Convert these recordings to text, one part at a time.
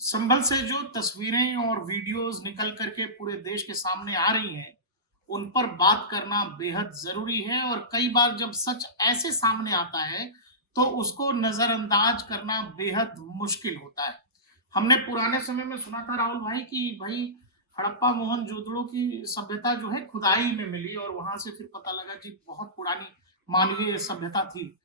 संभल से जो तस्वीरें और वीडियोस निकल करके पूरे देश के सामने आ रही हैं, उन पर बात करना बेहद ज़रूरी है और कई बार जब सच ऐसे सामने आता है, तो उसको नज़रअंदाज करना बेहद मुश्किल होता है। हमने पुराने समय में सुना था राहुल भाई कि भई हड़प्पा मोहनजोदड़ो की सभ्यता जो है खुदाई में मिली और वहाँ से फिर पता लगा कि बहुत पुरानी मानवीय सभ्यता थी।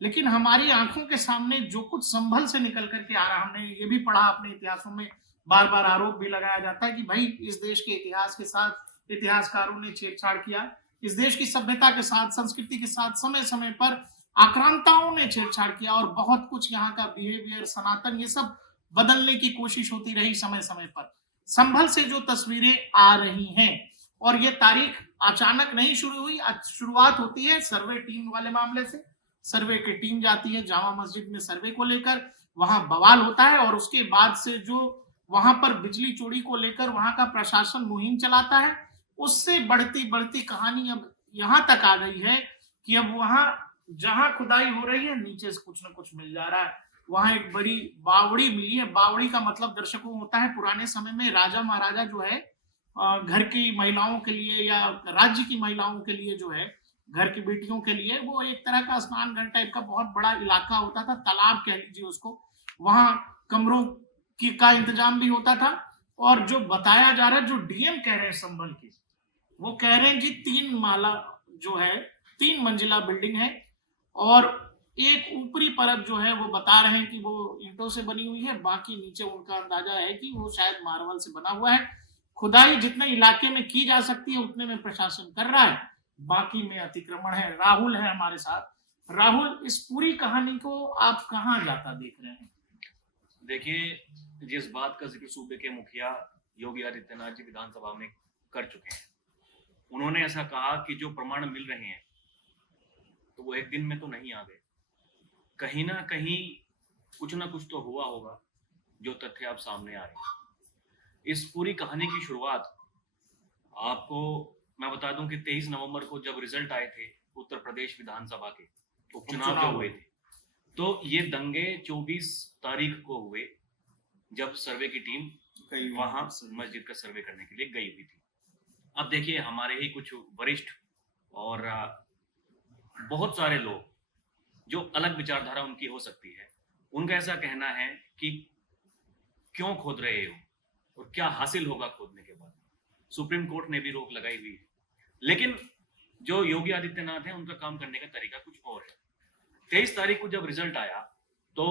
लेकिन हमारी आँखों के सामने जो कुछ संभल से निकल कर के आ रहा, हमने ये भी पढ़ा अपने इतिहासों में, बार-बार आरोप भी लगाया जाता है कि भई इस देश के इतिहास के साथ इतिहासकारों ने छेड़छाड़ किया। इस देश की सभ्यता के साथ, संस्कृति के साथ समय-समय पर आक्रांताओं ने छेड़छाड़ किया और बहुत कुछ यहाँ का बिहेवियर, सनातन ये सब बदलने की कोशिश होती रही समय-समय पर। संभल से जो तस्वीरें आ रही हैं और ये तारीख अचानक नहीं शुरू हुई, शुरुआत होती है सर्वे टीम वाले मामले से। सर्वे की टीम जाती है जामा मस्जिद में सर्वे को लेकर, वहां बवाल होता है और उसके बाद से जो वहां पर बिजली चोरी को लेकर वहां का प्रशासन मुहिम चलाता है, उससे बढ़ती बढ़ती कहानी अब यहां तक आ गई है कि अब वहां जहां खुदाई हो रही है नीचे से कुछ ना कुछ मिल जा रहा है। वहां एक बड़ी बावड़ी मिली है। बावड़ी का मतलब दर्शकों होता है पुराने समय में राजा महाराजा जो है घर की महिलाओं के लिए या राज्य की महिलाओं के लिए जो है, घर की बेटियों के लिए वो एक तरह का स्नान घर टाइप का बहुत बड़ा इलाका होता था, तालाब कह लीजिए उसको। वहाँ कमरों की का इंतजाम भी होता था और जो बताया जा रहा है, जो डीएम कह रहे हैं संभल की, वो कह रहे हैं जी 3 माला जो है, 3 मंजिला बिल्डिंग है और एक ऊपरी परत जो है वो बता रहे हैं कि वो ईंटों से बनी हुई है, बाकी नीचे उनका अंदाजा है कि वो शायद मार्बल से बना हुआ है। खुदाई जितने इलाके में की जा सकती है उतने में प्रशासन कर रहा है, बाकी में अतिक्रमण है। राहुल है हमारे साथ। राहुल, इस पूरी कहानी को आप कहाँ जाता देख रहे हैं? देखिए, जिस बात का जिक्र सूबे के मुखिया योगी आदित्यनाथ जी विधानसभा में कर चुके हैं, उन्होंने ऐसा कहा कि जो प्रमाण मिल रहे हैं तो वो एक दिन में तो नहीं आ गए। कहीं ना कहीं कुछ ना कुछ तो हुआ होगा जो तथ्य अब सामने आ रहे हैं। इस पूरी कहानी की शुरुआत आपको मैं बता दूं कि 23 नवंबर को जब रिजल्ट आए थे उत्तर प्रदेश विधानसभा के उपचुनाव जो हुए थे, तो ये दंगे 24 तारीख को हुए जब सर्वे की टीम वहां मस्जिद का सर्वे करने के लिए गई हुई थी। अब देखिए, हमारे ही कुछ वरिष्ठ और बहुत सारे लोग जो अलग विचारधारा उनकी हो सकती है, उनका ऐसा कहना है कि क्यों खोद रहे हो और क्या हासिल होगा खोदने के बाद। सुप्रीम कोर्ट ने भी रोक लगाई हुई है, लेकिन जो योगी आदित्यनाथ है उनका काम करने का तरीका कुछ और है। 23 तारीख को जब रिजल्ट आया तो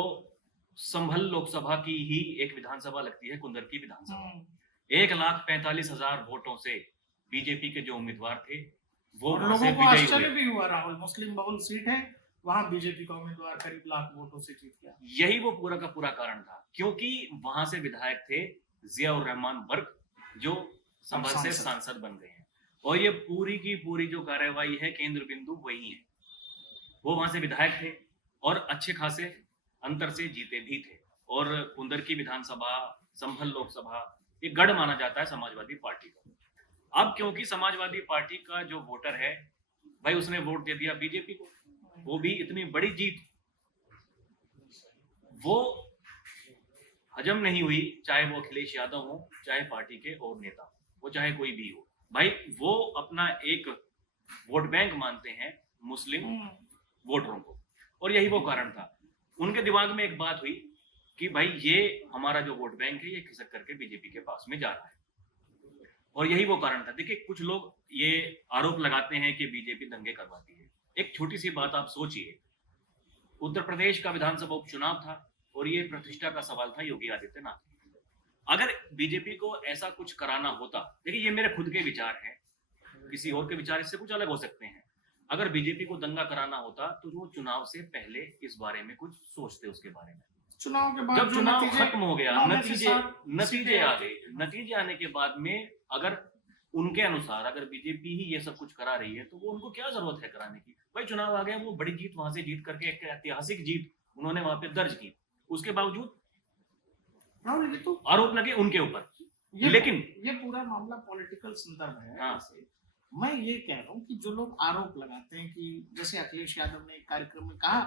संभल लोकसभा की ही एक विधानसभा लगती है, कुंदर की विधानसभा। 1,45,000 वोटों से बीजेपी के जो उम्मीदवार थे वो और वहां से लोगों को विजयी आश्चर्य हुए। भी हुआ राहुल, मुस्लिम बहुल सीट है, वहां बीजेपी का उम्मीदवार करीब लाख वोटों से जीत गया। यही वो पूरा का पूरा कारण था, क्योंकि वहां से विधायक थे जियाउर रहमान वर्क, जो संभल से सांसद बन गए हैं। और ये पूरी की पूरी जो कार्यवाही है, केंद्र बिंदु वही है। वो वहां से विधायक थे और अच्छे खासे अंतर से जीते भी थे। और कुंदर की विधानसभा, संभल लोकसभा, ये गढ़ माना जाता है समाजवादी पार्टी का। अब क्योंकि समाजवादी पार्टी का जो वोटर है, भाई उसने वोट दे दिया बीजेपी को, वो भी इतनी बड़ी जीत वो हजम नहीं हुई, चाहे वो अखिलेश यादव हो, चाहे पार्टी के और नेता हो, वो चाहे कोई भी हो। भाई वो अपना एक वोट बैंक मानते हैं मुस्लिम वोटरों को, और यही वो कारण था। उनके दिमाग में एक बात हुई कि भाई ये हमारा जो वोट बैंक है ये खिसक करके बीजेपी के पास में जा रहा है, और यही वो कारण था। देखिए, कुछ लोग ये आरोप लगाते हैं कि बीजेपी दंगे करवाती है। एक छोटी सी बात आप सोचिए, उत्तर प्रदेश का विधानसभा उपचुनाव था और ये प्रतिष्ठा का सवाल था योगी आदित्यनाथ। अगर बीजेपी को ऐसा कुछ कराना होता, देखिए ये मेरे खुद के विचार हैं, किसी और के विचार इससे कुछ अलग हो सकते हैं। अगर बीजेपी को दंगा कराना होता तो वो चुनाव से पहले इस बारे में कुछ सोचते। उसके बारे में चुनाव के बाद जब चुनाव खत्म हो गया, नतीजे आ गए, नतीजे आने के बाद में अगर उनके अनुसार अगर बीजेपी ही ये सब कुछ करा रही है तो वो उनको क्या जरूरत है कराने की। भाई चुनाव आ गया, वो बड़ी जीत वहां से जीत करके एक ऐतिहासिक जीत उन्होंने वहां पे दर्ज की, उसके बावजूद तो आरोप लगे उनके ऊपर। लेकिन ये पूरा मामला पॉलिटिकल संदर्भ है। हाँ, मैं ये कह रहा हूँ कि जो लोग आरोप लगाते हैं कि जैसे अखिलेश यादव ने एक कार्यक्रम में कहा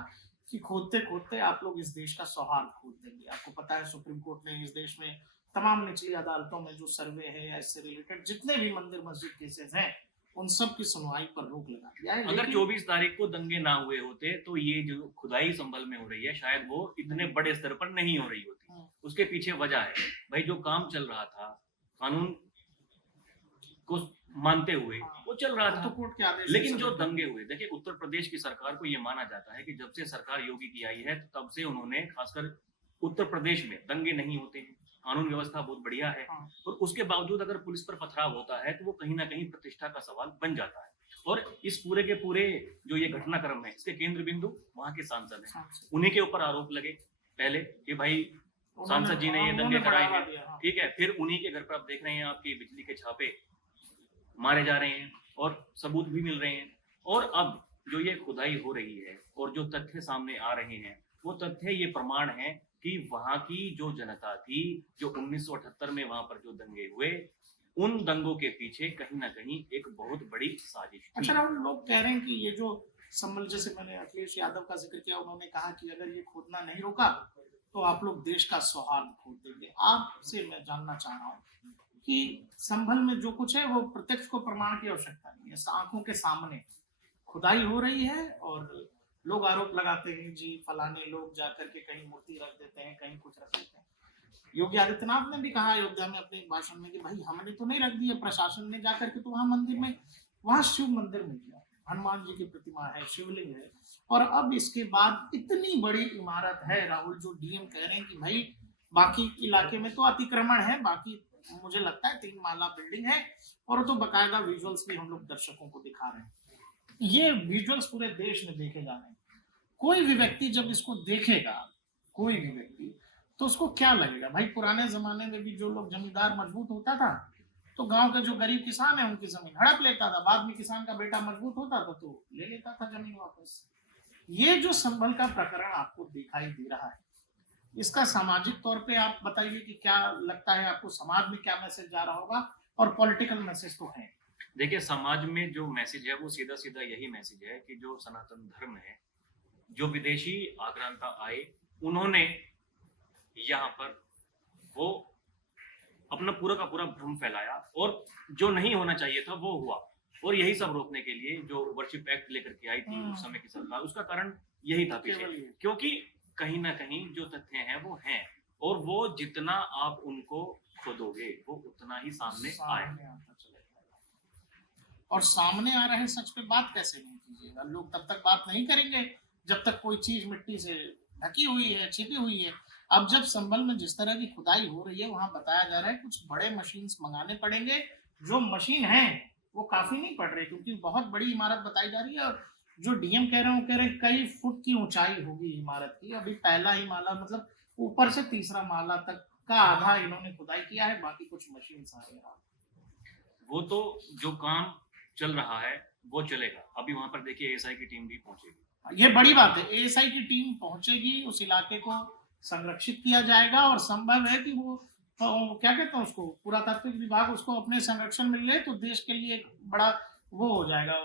कि खोदते खोदते आप लोग इस देश का सौहार्द खोद देंगे। आपको पता है सुप्रीम कोर्ट ने इस देश में तमाम निचली अदालतों में जो सर्वे है या इससे रिलेटेड जितने भी मंदिर मस्जिद केसेस हैं उन सब की सुनवाई पर रोक लगा दिया है। अगर लेकिन 24 तारीख को दंगे ना हुए होते तो ये जो खुदाई संभल में हो रही है शायद वो इतने बड़े स्तर पर नहीं हो रही होती। हाँ, उसके पीछे वजह है भाई, जो काम चल रहा था कानून को मानते हुए वो चल रहा तो था। कोर्ट के आदेश से लेकिन जो सब- दंगे हुए, देखिए उत्तर प्रदेश की सरकार को ये माना जाता है कि जब से सरकार योगी की आई है तब से उन्होंने खासकर उत्तर प्रदेश में दंगे नहीं होते हैं, कानून व्यवस्था बहुत बढ़िया है। हाँ, और उसके बावजूद अगर पुलिस पर पथराव होता है तो वो कहीं ना कहीं प्रतिष्ठा का सवाल बन जाता है। और इस पूरे के पूरे जो ये घटनाक्रम है इसके केंद्र बिंदु वहां के सांसद हैं। सांसद। उन्हीं के ऊपर आरोप लगे पहले कि भाई सांसद जी ने ये उन्होंने दंगे कराए बढ़ावा हैं, दिया, हाँ। ठीक है। फिर उन्हीं के घर पर आप देख रहे हैं आपकी बिजली के छापे मारे जा रहे हैं और सबूत भी मिल रहे हैं। और अब जो ये खुदाई हो रही है और जो तथ्य सामने आ रहे हैं वो तथ्य ये प्रमाण है कि वहां की जो जनता थी, जो 1978 में वहां पर जो दंगे हुए, उन दंगों के पीछे कहीं ना कहीं एक बहुत बड़ी साजिश थी। अच्छा राहुल, लोग कह रहे हैं कि ये जो संभल, जैसे मैंने अखिलेश यादव का जिक्र किया, उन्होंने कहा कि अगर ये खोदना नहीं रोका तो आप लोग देश का सौहार्द खोद देंगे। आपसे मैं जानना चाह रहा हूँ कि संभल में जो कुछ है वो प्रत्यक्ष को प्रमाण की आवश्यकता नहीं है, आंखों के सामने खुदाई हो रही है और लोग आरोप लगाते हैं जी फलाने लोग जाकर के कहीं मूर्ति रख देते हैं, कहीं कुछ रख देते हैं। योगी आदित्यनाथ ने भी कहा अयोध्या में अपने भाषण में कि भाई हमने तो नहीं रख दिया, प्रशासन ने जाकर के तो वहां मंदिर में, वहां शिव मंदिर में किया, हनुमान जी की प्रतिमा है, शिवलिंग है। और अब इसके बाद इतनी बड़ी इमारत है राहुल, जो डीएम कह रहे हैं कि भाई बाकी इलाके में तो अतिक्रमण है, बाकी मुझे लगता है 3 माला बिल्डिंग है, और वो तो बकायदा विजुअल्स भी हम लोग दर्शकों को दिखा रहे हैं। ये विजुअल्स पूरे देश में देखे जा रहे हैं। कोई भी व्यक्ति जब इसको देखेगा, कोई भी व्यक्ति, तो उसको क्या लगेगा भाई? पुराने जमाने में भी जो लोग जमींदार मजबूत होता था तो गांव का जो गरीब किसान है उनकी जमीन हड़प लेता था, बाद में किसान का बेटा मजबूत होता था तो ले लेता था जमीन वापस। ये जो संभल का प्रकरण आपको दिखाई दे रहा है, इसका सामाजिक तौर पे आप बताइए कि क्या लगता है आपको, समाज में क्या मैसेज जा रहा होगा? और पॉलिटिकल मैसेज तो है। देखिए समाज में जो मैसेज है वो सीधा सीधा यही मैसेज है कि जो सनातन धर्म है, जो विदेशी आक्रांता आए उन्होंने यहाँ पर वो अपना पूरा का पूरा भ्रम फैलाया और जो नहीं होना चाहिए था वो हुआ। और यही सब रोकने के लिए जो वर्शिप एक्ट लेकर के आई थी उस समय की सरकार, उसका कारण यही था पीछे। केवल ये। क्योंकि कहीं ना कहीं जो तथ्य हैं वो हैं और वो जितना आप उनको खोदोगे वो उतना ही सामने आए। सामने आता चला जाएगा। और सामने आ रहे सच पे बात कैसे नहीं कीजिएगा? लोग तब तक बात नहीं करेंगे जब तक कोई चीज मिट्टी से ढकी हुई है, छिपी हुई है। अब जब संभल में जिस तरह की खुदाई हो रही है, वहां बताया जा रहा है कुछ बड़े मशीन मंगाने पड़ेंगे। जो मशीन है वो काफी नहीं पड़ रही, क्योंकि बहुत बड़ी इमारत बताई जा रही है। और जो डीएम कह रहे हैं वो कह रहे हैं कई फुट की ऊंचाई होगी इमारत की। अभी पहला ही माला, मतलब ऊपर से तीसरा माला तक का आधा इन्होंने खुदाई किया है, बाकी कुछ मशीन आ रही है। वो तो जो काम चल रहा है वो चलेगा। अभी वहां पर देखिए एएसआई की टीम भी पहुंचेगी। ये बड़ी बात है, एएसआई की टीम पहुंचेगी, उस इलाके को संरक्षित किया जाएगा और संभव है कि वो क्या कहते हैं उसको, पुरातात्विक विभाग उसको अपने संरक्षण में ले तो देश के लिए एक बड़ा वो हो जाएगा,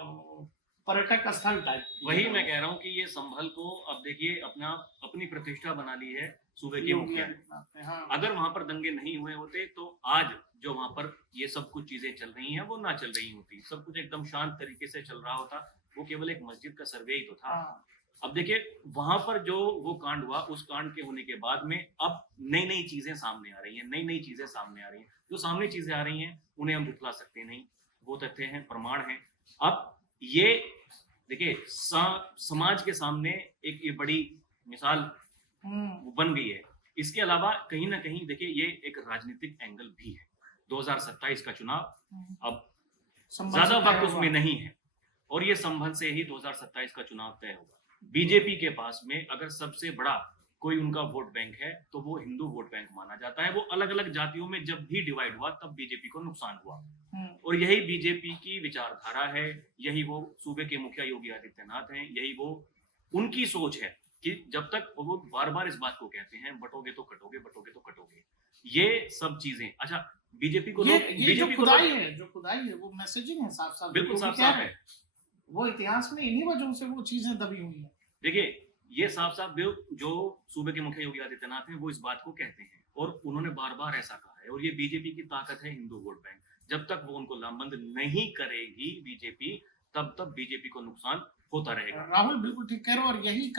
पर्यटक स्थल टाइप। वही मैं कह रहा हूँ कि ये संभल को अब देखिए अपनी प्रतिष्ठा बना ली है सूबे के मुखिया ने। हाँ। अगर वहां पर दंगे नहीं हुए होते तो आज जो वहां पर ये सब कुछ चीजें चल रही हैं वो ना चल रही होती, सब कुछ एकदम शांत तरीके से चल रहा होता। वो केवल एक मस्जिद का सर्वे ही तो था। हाँ। अब देखिए वहां पर जो वो कांड हुआ, उस कांड के होने के बाद में अब नई नई चीजें सामने आ रही हैं, नई नई चीजें सामने आ रही हैं। जो सामने चीजें आ रही हैं उन्हें हम झुठला सकते नहीं, वो तथ्य हैं, प्रमाण हैं। अब ये देखिए समाज के सामने एक ये बड़ी मिसाल बन गई है। इसके अलावा कहीं ना कहीं देखिए ये एक राजनीतिक एंगल भी है। 2027 का चुनाव अब ज्यादा वक्त उसमें नहीं है और ये संभल से ही 2027 का चुनाव तय होगा। बीजेपी के पास में अगर सबसे बड़ा कोई उनका वोट बैंक है तो वो हिंदू वोट बैंक माना जाता है। वो अलग अलग जातियों में जब भी डिवाइड हुआ तब बीजेपी को नुकसान हुआ और यही बीजेपी की विचारधारा है, यही वो सूबे के मुखिया योगी आदित्यनाथ हैं, यही वो उनकी सोच है कि जब तक वो बार बार इस बात को कहते हैं बटोगे तो कटोगे, बटोगे तो कटोगे, ये सब चीजें। अच्छा बीजेपी को ये जो खुदाई है वो मैसेजिंग है, साफ साफ बिल्कुल साफ साफ है। वो इतिहास में इन्हीं वजहों से वो चीजें दबी हुई हैं। देखिए ये साफ-साफ जो सूबे के मुखिया योगी आदित्यनाथ हैं, वो इस बात को कहते हैं और उन्होंने बार-बार ऐसा कहा है और ये बीजेपी की ताकत है हिंदू वोट बैंक। जब तक वो उनको लामबंद नहीं करेगी बीजेपी, तब तक बीजेपी को नुकसान होता रहेगा। राहुल बिल्कुल ठीक कह रहे हो और यही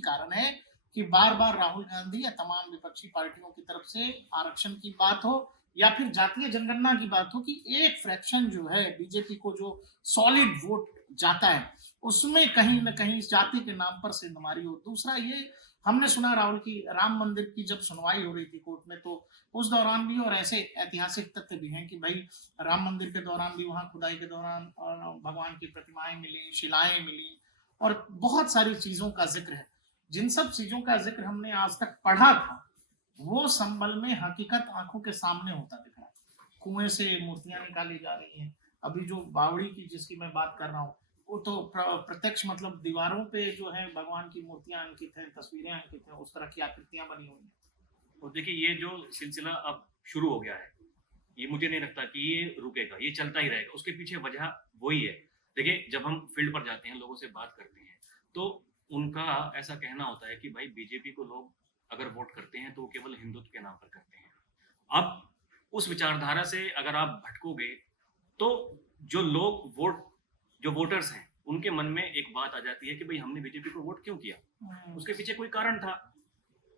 कारण है कि बार-बार राहुल गांधी या तमाम विपक्षी पार्टियों की तरफ से आरक्षण की बात हो या फिर जातीय जनगणना की बात हो कि एक फ्रैक्शन जो है बीजेपी को जो सॉलिड वोट जाता है, उसमें कहीं न कहीं इस जाति के नाम पर सेंधमारी हो। दूसरा ये हमने सुना राहुल की राम मंदिर की जब सुनवाई हो रही थी कोर्ट में तो उस दौरान भी और ऐसे ऐतिहासिक तथ्य भी हैं कि भाई राम मंदिर के दौरान भी वहाँ खुदाई के दौरान भगवान की प्रतिमाएं मिली, शिलाएं मिली और बहुत सारी चीजों का जिक्र है। जिन सब चीजों का जिक्र हमने आज तक पढ़ा था, वो संबल में हकीकत आंखों के सामने होता दिख रहा है। कुएं से मूर्तियां निकाली जा रही हैं। अभी जो बावड़ी की जिसकी मैं बात कर रहा हूँ, वो तो प्रत्यक्ष मतलब दीवारों पे जो है भगवान की मूर्तियां अंकित हैं, तस्वीरें अंकित हैं, उस तरह की आकृतियां बनी हुई हैं। और देखिए ये जो सिलसिला अब शुरू हो गया है, ये मुझे नहीं लगता कि ये रुकेगा, ये चलता ही रहेगा। उसके पीछे वजह वही है। देखिए जब हम फील्ड पर जाते हैं, लोगों से बात करते हैं, तो उनका ऐसा कहना होता है कि भाई बीजेपी को लोग अगर वोट करते हैं तो वो केवल हिंदुत्व के नाम पर करते हैं। अब उस विचारधारा से अगर आप भटकोगे तो जो वोटर्स हैं, उनके मन में एक बात आ जाती है कि भाई हमने बीजेपी को वोट क्यों किया? उसके पीछे कोई कारण था।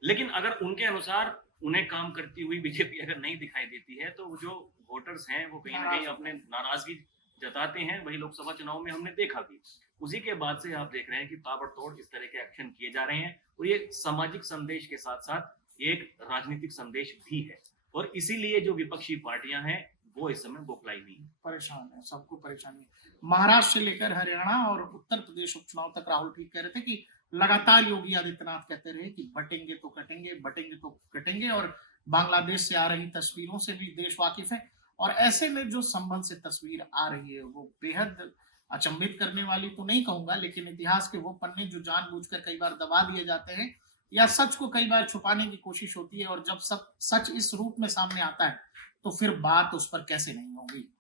लेकिन अगर उनके अनुसार उन्हें काम करती हुई बीजेपी अगर नहीं दिखाई देती है, तो जो वोटर्स हैं वो कहीं न कहीं अपने नाराज़गी जताते हैं। वही लोकसभा चुनाव में हमने देखा भी। उसी के बाद से आप देख रहे हैं कि ताबड़तोड़ इस तरह के एक्शन किए जा रहे हैं और ये सामाजिक संदेश के साथ-साथ एक राजनीतिक संदेश भी है। और इसीलिए जो विपक्षी पार्टियां हैं, वो इस समय बौखलाई हुई हैं। परेशान है, सबको परेशानी है। महाराष्ट्र से लेकर हरियाणा और उत्तर प्रदेश उपचुनाव तक राहुल ठीक कह रहे थे कि लगातार योगी आदित्यनाथ कहते रहे कि बटेंगे तो कटेंगे, बटेंगे तो कटेंगे और बांग्लादेश से आ रही तस्वीरों से भी देश वाकिफ है और ऐसे में जो संबंध से तस्वीर आ रही है वो बेहद अचंभित करने वाली तो नहीं कहूंगा, लेकिन इतिहास के वो पन्ने जो जानबूझकर कई बार दबा दिए जाते हैं या सच को कई बार छुपाने की कोशिश होती है और जब सब सच इस रूप में सामने आता है तो फिर बात उस पर कैसे नहीं होगी।